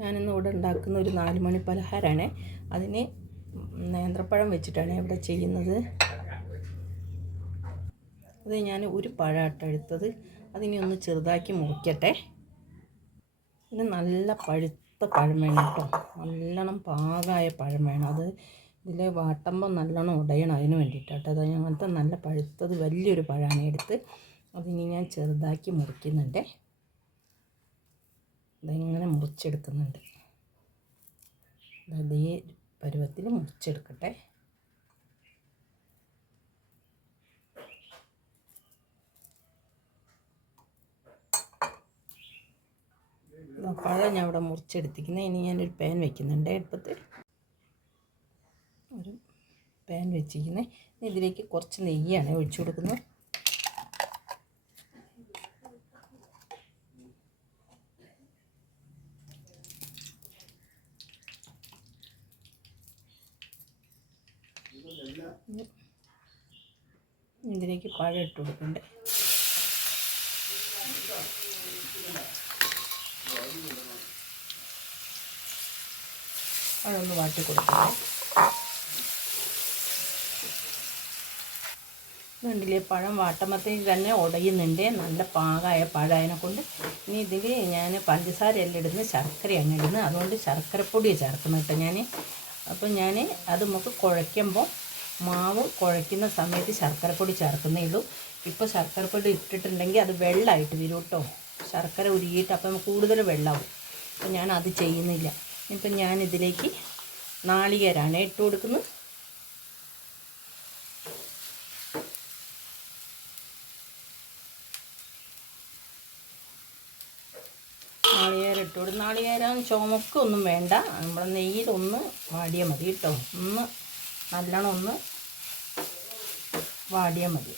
ഞാനിന്ന് ഇവിടെ ഉണ്ടാക്കുന്ന ഒരു നാലുമണി പലഹാരമാണ്. അതിന് നേന്ത്രപ്പഴം വെച്ചിട്ടാണ് ഇവിടെ ചെയ്യുന്നത്. അത് ഞാൻ ഒരു പഴമാട്ടം എടുത്തത്. അതിനെ ഒന്ന് ചെറുതാക്കി മുറിക്കട്ടെ. ഇത് നല്ല പഴുത്ത പഴം വേണം കേട്ടോ. നല്ലോണം പാകമായ പഴം വേണം. അത് ഇതിലെ വാട്ടുമ്പോൾ നല്ലോണം ഉടയണം അതിന് വേണ്ടിയിട്ടാട്ടോ അത് അങ്ങനത്തെ നല്ല പഴുത്തത് വലിയൊരു പഴമാണ് എടുത്ത്. അതിനെ ഞാൻ ചെറുതാക്കി മുറിക്കുന്നുണ്ട്. ഇതിങ്ങനെ മുറിച്ചെടുക്കുന്നുണ്ട്. അതേ പരുവത്തിൽ മുറിച്ചെടുക്കട്ടെ. പഴം ഞാൻ ഇവിടെ മുറിച്ചെടുത്തിരിക്കുന്നത്. ഇനി ഞാനൊരു പാൻ വെക്കുന്നുണ്ട് അടുപ്പത്ത്. ഒരു പാൻ വെച്ചിരിക്കുന്നത്. ഇതിലേക്ക് കുറച്ച് നെയ്യാണ് ഒഴിച്ചു കൊടുക്കുന്നത്. ഇതിലേക്ക് പഴം ഇട്ട് കൊടുക്കണ്ടേ. അതൊന്ന് വാട്ടി കൊടുക്കണ്ടേ കണ്ടില്ലേ പഴം വാട്ടമ്പത്തേക്ക് തന്നെ ഉടയുന്നുണ്ട്. നല്ല പാകമായ പഴയതിനെ കൊണ്ട് ഇനി ഇതിൽ ഞാൻ പഞ്ചസാര എല്ലാം ശർക്കര ശർക്കരയാണ് ഇടുന്നത്. അതുകൊണ്ട് ശർക്കരപ്പൊടി ചേർക്കുന്നത് കേട്ടോ ഞാൻ അപ്പം ഞാൻ അത് നമുക്ക് കുഴയ്ക്കുമ്പോൾ മാവ് കുഴയ്ക്കുന്ന സമയത്ത് ശർക്കരപ്പൊടി ചേർക്കുന്നേ ഉള്ളൂ. ഇപ്പോൾ ശർക്കരപ്പൊടി ഇട്ടിട്ടുണ്ടെങ്കിൽ അത് വെള്ളമായിട്ട് വരും കേട്ടോ. ശർക്കര ഉരുകിയിട്ട് അപ്പം കൂടുതൽ വെള്ളമാവും അപ്പം ഞാൻ അത് ചെയ്യുന്നില്ല. ഇപ്പം ഞാൻ ഇതിലേക്ക് നാളികേരാണ് ഇട്ട് കൊടുക്കുന്നത്. നാളികേരം ഇട്ട് നാളികേരം ചുമക്കൊന്നും വേണ്ട. നമ്മുടെ നെയ്യിലൊന്ന് വാടിയാൽ മതി കേട്ടോ. ഒന്ന് നല്ലോണം ഒന്ന് വാടിയാൽ മതി.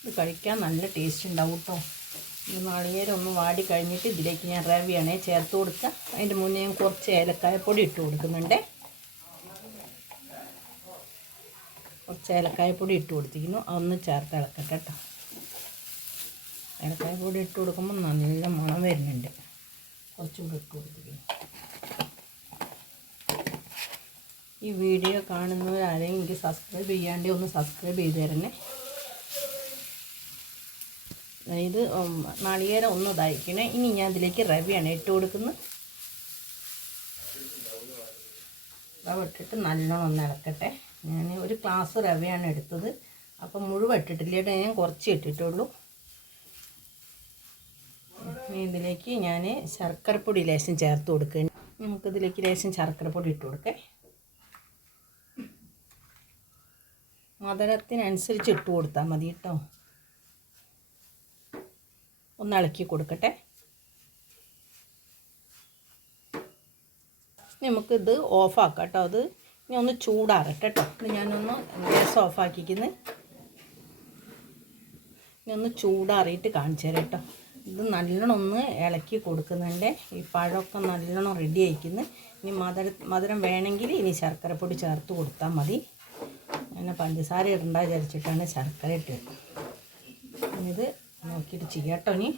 ഇത് കഴിക്കാൻ നല്ല ടേസ്റ്റ് ഉണ്ടാവും കേട്ടോ ഈ നാളികേരം ഒന്ന് വാടി കഴിഞ്ഞിട്ട് ഇതിലേക്ക് ഞാൻ റവിയാണ് ചേർത്ത് കൊടുക്കുക. അതിന്റെ മുന്നേ ഞാൻ കുറച്ച് ഏലക്കായപ്പൊടി ഇട്ട് കൊടുക്കുന്നുണ്ട്. കുറച്ച് ഏലക്കായപ്പൊടി ഇട്ട് കൊടുത്തിരിക്കുന്നു. അതൊന്ന് ചേർത്ത് ഇളക്കട്ടെ കേട്ടോ ഏലക്കായപ്പൊടി ഇട്ട് കൊടുക്കുമ്പോൾ നല്ല മണം വരുന്നുണ്ട്. കുറച്ചുകൂടി ഇട്ട് കൊടുത്തിരിക്കുന്നു. ഈ വീഡിയോ കാണുന്നവരാരെയും എനിക്ക് സബ്സ്ക്രൈബ് ചെയ്യാണ്ട് ഒന്ന് സബ്സ്ക്രൈബ് ചെയ്ത് തരണേ. ഇത് നാളികേരം ഒന്ന് ഇതായിക്കണേ ഇനി ഞാൻ ഇതിലേക്ക് റവിയാണ് ഇട്ട് കൊടുക്കുന്നത്. റവ ഇട്ടിട്ട് നല്ലോണം ഒന്ന് ഇളക്കട്ടെ. ഞാൻ ഒരു ക്ലാസ് റവയാണ് എടുത്തത്. അപ്പം മുഴുവൻ ഇട്ടിട്ടില്ല. ഞാൻ കുറച്ച് ഇട്ടിട്ടുള്ളൂ. ഇതിലേക്ക് ഞാൻ ശർക്കരപ്പൊടി ലേശം ചേർത്ത് കൊടുക്കുക നമുക്കിതിലേക്ക് ലേശം ശർക്കരപ്പൊടി ഇട്ട് കൊടുക്കേ. മധുരത്തിനനുസരിച്ച് ഇട്ട് കൊടുത്താൽ മതി കേട്ടോ. ഒന്ന് ഇളക്കി കൊടുക്കട്ടെ. നമുക്കിത് ഓഫാക്കാം കേട്ടോ. അത് ഇനി ഒന്ന് ചൂടാറട്ടെ കേട്ടോ. ഇത് ഞാനൊന്ന് ഗ്യാസ് ഓഫാക്കിക്കുന്നു ഇനി ഒന്ന് ചൂടാറിയിട്ട് കാണിച്ചു തരാം കേട്ടോ. ഇത് നല്ലോണം ഒന്ന് ഇളക്കി കൊടുക്കുന്നുണ്ട്. ഈ പഴമൊക്കെ നല്ലോണം റെഡി ആയിക്കുന്നു. ഇനി മധുര മധുരം വേണമെങ്കിൽ ഇനി ശർക്കരപ്പൊടി ചേർത്ത് കൊടുത്താൽ മതി. അങ്ങനെ പഞ്ചസാര ഇടണ്ട വിചാരിച്ചിട്ടാണ് ശർക്കര ഇട്ടത്. ഇത് നോക്കിയിട്ട് ചെയ്യാട്ടോ ഇനി.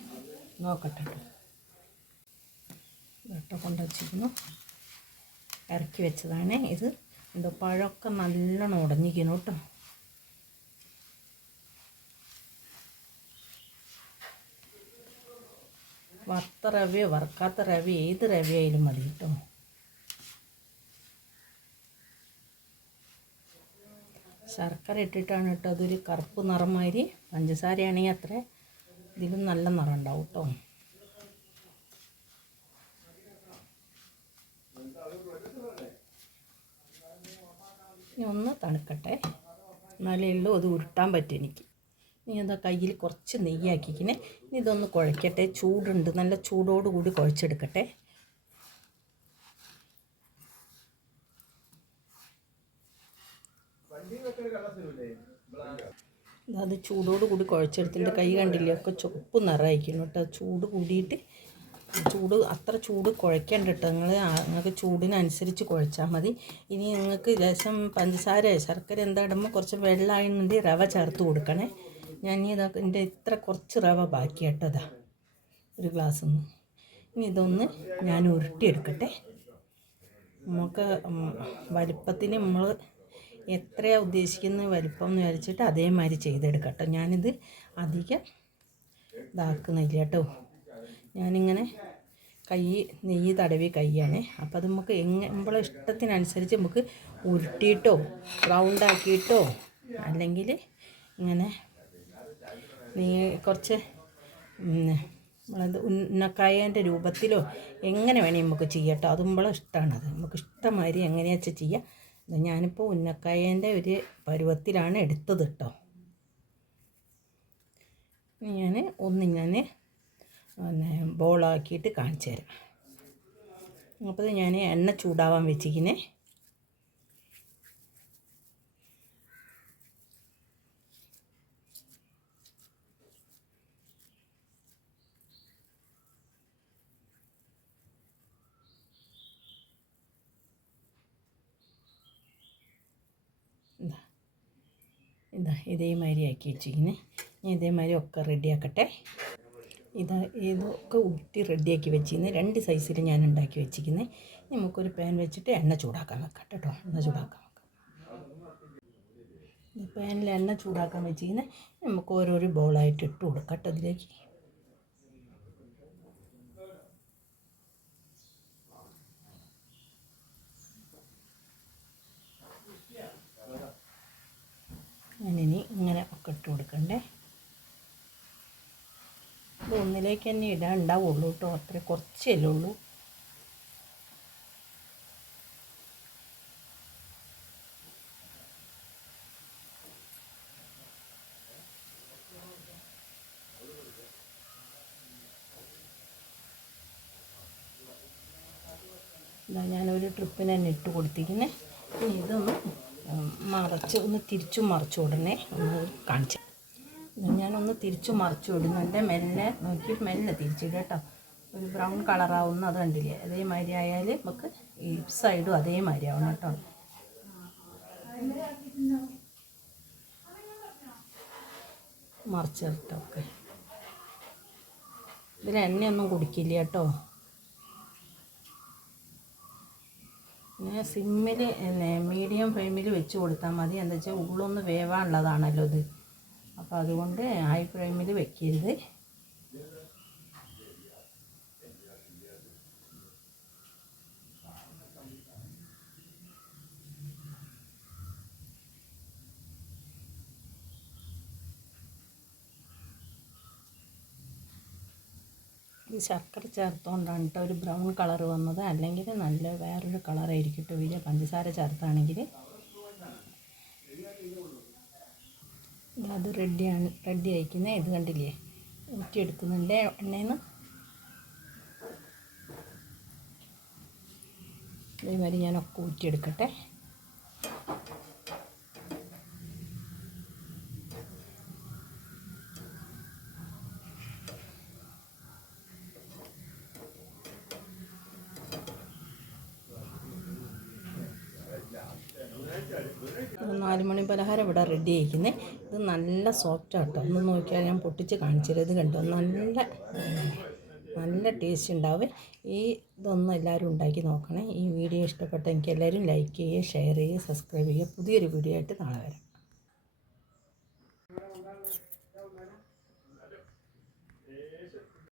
നോക്കട്ടെ കേട്ടോ. കേട്ടോ കൊണ്ട് വച്ചിരുന്നു ഇറക്കി വെച്ചതാണ് ഇത്. എന്തോ പഴമൊക്കെ നല്ലോണം ഉടഞ്ഞിരിക്കുന്നു കേട്ടോ. വറുത്ത റവയോ വറുക്കാത്ത റവയോ ഏത് റവയായാലും മതി കേട്ടോ. ശർക്കര ഇട്ടിട്ടാണ് കേട്ടോ. അതൊരു കറുപ്പ് നിറമാതിരി പഞ്ചസാരയാണെങ്കിൽ അത്ര. ഇതിലും നല്ല നിറം ഉണ്ടാവും കേട്ടോ. ഇനി ഒന്ന് തണുക്കട്ടെ. എന്നാലേ ഉള്ളൂ അത് ഉരുട്ടാൻ പറ്റും എനിക്ക്. ഇനി എന്താ കയ്യിൽ കുറച്ച് നെയ്യാക്കിക്കിനെ ഇനി ഇതൊന്ന് കുഴയ്ക്കട്ടെ. ചൂടുണ്ട്. നല്ല ചൂടോടുകൂടി കുഴച്ചെടുക്കട്ടെ. അത് ചൂടോട് കൂടി കുഴച്ചെടുത്തിന്റെ കൈ കണ്ടില്ലേ? ഒക്കെ ചുവപ്പ് നിറയിക്കുന്നു കേട്ടോ. ചൂട് കൂടിയിട്ട് ചൂട് അത്ര ചൂട് കുഴക്കണ്ട കേട്ടോ. നിങ്ങൾ നിങ്ങൾക്ക് ചൂടിനനുസരിച്ച് കുഴച്ചാൽ മതി. ഇനി നിങ്ങൾക്ക് ലേശം പഞ്ചസാര ശർക്കര എന്താ ഇടുമ്പോൾ കുറച്ച് വെള്ളമായിരുന്നുണ്ടെങ്കിൽ റവ ചേർത്ത് കൊടുക്കണേ. ഞാൻ ഇനി ഇതൊക്കെ എന്റെ ഇത്ര കുറച്ച് റവ ബാക്കി കേട്ടതാ ഒരു ഗ്ലാസ് ഒന്ന്. ഇനി ഇതൊന്ന് ഞാൻ ഉരുട്ടിയെടുക്കട്ടെ. നമുക്ക് വലിപ്പത്തിന് നമ്മൾ എത്രയാണ് ഉദ്ദേശിക്കുന്ന വലിപ്പം എന്ന് വിചാരിച്ചിട്ട് അതേമാതിരി ചെയ്തെടുക്കട്ടോ ഞാനിത് അധികം ഇതാക്കുന്നില്ല കേട്ടോ. ഞാനിങ്ങനെ കൈ നെയ്യ് തടവി കൈയാണ്. അപ്പോൾ അത് നമുക്ക് എങ്ങനെ നമ്മളെ ഇഷ്ടത്തിനനുസരിച്ച് നമുക്ക് ഉരുട്ടിയിട്ടോ റൗണ്ടാക്കിയിട്ടോ അല്ലെങ്കിൽ ഇങ്ങനെ നീ കുറച്ച് നമ്മളത് ഉന്നക്കായന്റെ രൂപത്തിലോ എങ്ങനെ വേണേൽ നമുക്ക് ചെയ്യട്ടോ അത് നമ്മളെ ഇഷ്ടമാണത് നമുക്ക് ഇഷ്ടമാതിരി എങ്ങനെയാ വെച്ചാൽ ചെയ്യാം. ഞാനിപ്പോൾ ഉന്നക്കായേന്റെ ഒരു പരുവത്തിലാണ് എടുത്തത് കേട്ടോ ഞാൻ ഒന്ന് ഞാൻ പിന്നെ ബോളാക്കിയിട്ട് കാണിച്ചു തരാം. അപ്പോൾ ഞാൻ എണ്ണ ചൂടാവാൻ വെച്ചിരിക്കുന്നേ ഇതാ ഇതാ ഇതേമാതിരി ആക്കി വെച്ചിരിക്കുന്നത് ഞാൻ ഇതേമാതിരി ഒക്കെ റെഡിയാക്കട്ടെ. ഇതാ ഇതൊക്കെ ഉരുട്ടി റെഡിയാക്കി വെച്ചിരുന്നത് രണ്ട് സൈസിൽ ഞാൻ ഉണ്ടാക്കി വെച്ചിരിക്കുന്നത് നമുക്കൊരു പാൻ വെച്ചിട്ട് എണ്ണ ചൂടാക്കാൻ വെക്കാം കേട്ടോ. എണ്ണ ചൂടാക്കാൻ വെക്കാം. പാനിൽ എണ്ണ ചൂടാക്കാൻ വെച്ചിരിക്കുന്നത് നമുക്ക് ഓരോരോ ബോളായിട്ട് ഇട്ട് കൊടുക്കാം കേട്ടോ ഇതിലേക്ക്. ഞാനിനി ഇങ്ങനെ ഒക്കെ ഇട്ട് കൊടുക്കണ്ടേ? ഇത് ഒന്നിലേക്ക് തന്നെ ഇടാൻ ഉണ്ടാവുള്ളൂ കേട്ടോ. അത്ര കുറച്ചല്ലേ ഉള്ളൂ. ഞാനൊരു ട്രിപ്പിന് തന്നെ ഇട്ട് കൊടുത്തിരിക്കുന്നത് ഇനി ഇതൊന്ന് മറച്ച് ഒന്ന് തിരിച്ചു മറിച്ചു ഉടനെ ഒന്ന് കാണിച്ചു. ഞാനൊന്ന് തിരിച്ചു മറിച്ചു ഇടുന്നുണ്ട് മെല്ലെ നോക്കി മെല്ലെ തിരിച്ചിടുക കേട്ടോ. ഒരു ബ്രൗൺ കളറാവുന്ന അത് കണ്ടില്ലേ? അതേമാതിരി ആയാൽ നമുക്ക് ഈ സൈഡും അതേമാതിരി ആവണം കേട്ടോ. മറിച്ചിട്ടോ ഓക്കെ ഇതിൽ എണ്ണയൊന്നും കുടിക്കില്ല കേട്ടോ. പിന്നെ സിമ്മിൽ മീഡിയം ഫ്ലെയിമിൽ വെച്ച് കൊടുത്താൽ മതി. എന്താ വെച്ചാൽ ഉള്ളൊന്ന് വേവാനുള്ളതാണല്ലോ ഇത്. അപ്പോൾ അതുകൊണ്ട് ഹൈ ഫ്ലെയിമിൽ വെക്കരുത്. ശർക്കര ചേർത്തുകൊണ്ടാണ് കേട്ടോ ഒരു ബ്രൗൺ കളർ വന്നത്. അല്ലെങ്കിൽ നല്ല വേറൊരു കളറായിരിക്കും കേട്ടോ വരിക പഞ്ചസാര ചേർത്താണെങ്കിൽ. അത് റെഡിയാണ് റെഡി ആയിക്കുന്നത് ഇത് കണ്ടില്ലേ? ഊറ്റിയെടുക്കുന്നുണ്ട് എണ്ണയിൽ നിന്ന് ഇതേമാതിരി ഞാനൊക്കെ ഊറ്റിയെടുക്കട്ടെ. നാല് മണി പലഹാരം ഇവിടെ റെഡി ആയിരിക്കുന്നത് ഇത് നല്ല സോഫ്റ്റ് ആട്ടോ. ഒന്ന് നോക്കിയാൽ ഞാൻ പൊട്ടിച്ച് കാണിച്ചില്ല ഇത് കണ്ടോ? നല്ല നല്ല ടേസ്റ്റ് ഉണ്ടാവും. ഈ ഇതൊന്നും എല്ലാവരും ഉണ്ടാക്കി നോക്കണേ. ഈ വീഡിയോ ഇഷ്ടപ്പെട്ട എനിക്ക് എല്ലാവരും ലൈക്ക് ചെയ്യുക ഷെയർ ചെയ്യുക സബ്സ്ക്രൈബ് ചെയ്യുക. പുതിയൊരു വീഡിയോ ആയിട്ട് നാളെ വരാം.